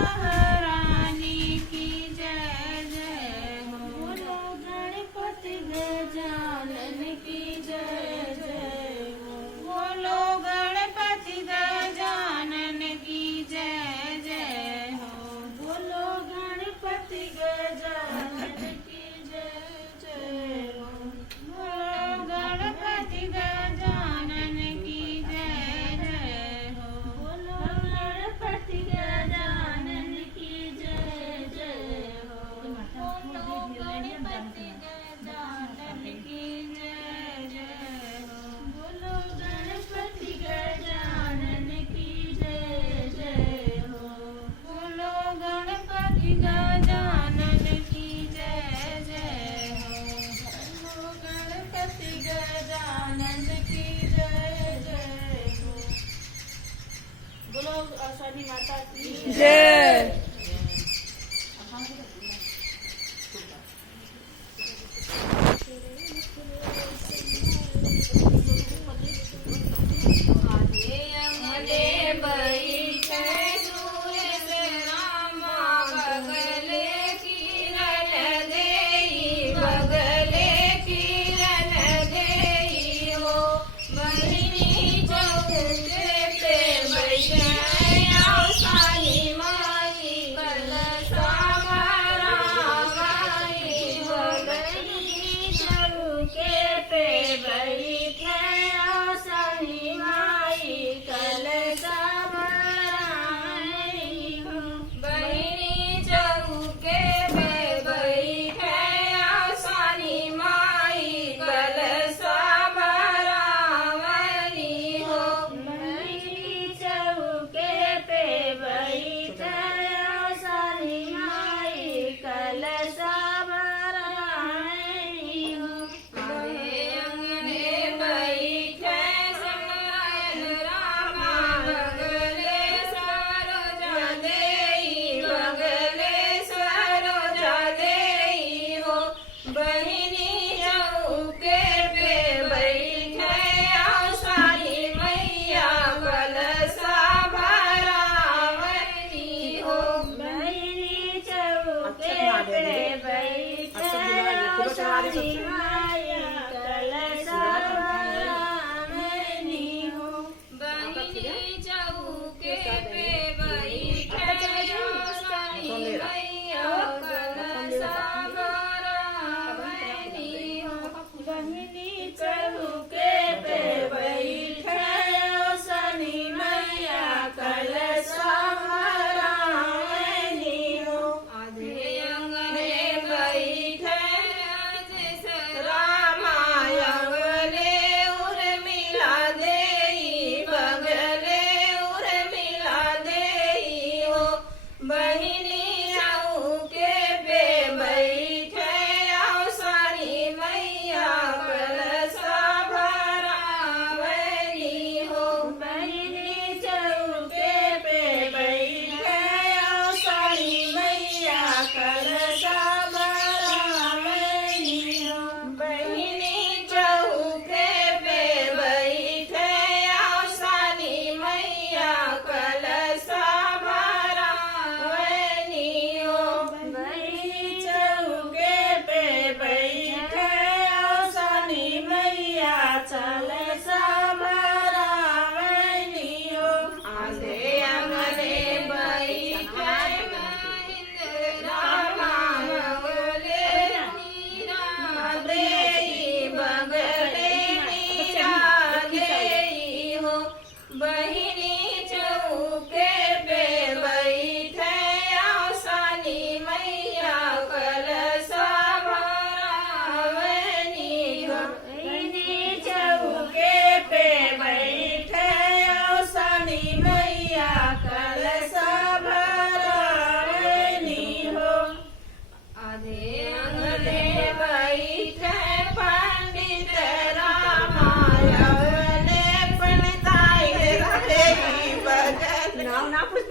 महारानी की जय जय हो। बोलो गणपति गजानन की जय जय हो। बोलो गणपति गजानन की जय जय हो। बोलो गणपति गजानन की जय जय हो। बोलो गणपति गजानन की जय जय हो। बोलो गणपति गजानन की जय जय हो। बोलो गणपति गजानन की जय जय हो। बोलो गणपति गजानन की जय जय हो। बोलो गणपति गजानन की जय जय हो। बोलो गणपति गजानन की जय जय हो। बोलो शनि माता की जय। आधे अंगने बैठे सूरज रामा बगले किरण देई बगले किरण देई हो। बहिनी चौके पे बैठे साली माई कलसा माई हो। बहिनी चौके पे बैठे साली माई कलसा माई हो। बहिनी चौके पे बैठे साली माई कलसा माई हो। बहिनी चौके पे बैठे साली माई कलसा माई हो। आधे अंगने बैठे सत्यनारायण रामा बगले सरोजा देई बगले सरोजा देई हो। बहिनी चौके पे बैठे साली मैया कलसा भरावनी हो। बहिनी चौके पे बैठे साली मैया कलसा भरावनी हो। बहिनी चौके पे बैठे साली मैया कलसा भरावनी हो। बहिनी चौके पे बैठे शनि मैया कलसा भरावनी हो। आधे अंगने बैठे रामा अंगले उर्मिला देई बगले उर्मिला देई हो। बहिनी चौके पे बैठे साली मैया कलसा भरावनी हो। बहिनी चौके पे बैठे साली मैया कलसा भरावनी हो। बहिनी चौके पे बैठे साली मैया कलसा भरावनी हो। बहिनी चौके पे बैठे साली मैया कलसा भरावनी हो। आधे अंगने बैठे महेंद्र रामा बगले मीरा देई बगले मीरा देई हो। बहिनी चौके पे बैठे साली मैया कलसा भरावनी हो। बहिनी चौके पे बैठे साली मैया कलसा भरावनी हो। आधे अंगने बैठे पंडित रामायणे पंडिताई बगल नाम ना पूछ